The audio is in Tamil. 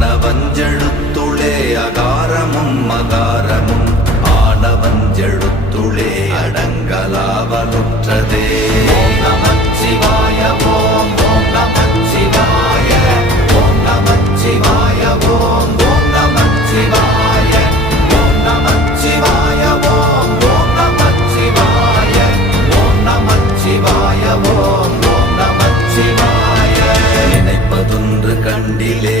ஆனவஞ்செழுத்துளே அகாரமும் மகாரமும் ஆனவஞ்செழுத்துளே அடங்கலாவலுற்றதே. ஓம் நமச்சிவாய ஓம் ஓம் நமச்சிவாய ஓம் நமச்சிவாய ஓம் ஓம் நமச்சிவாய ஓம் நமச்சிவாய ஓம் ஓம் நமச்சிவாய ஓம் நமச்சிவாய ஓம் ஓம் நமச்சிவாய நினைப்பதொன்று கண்டிலே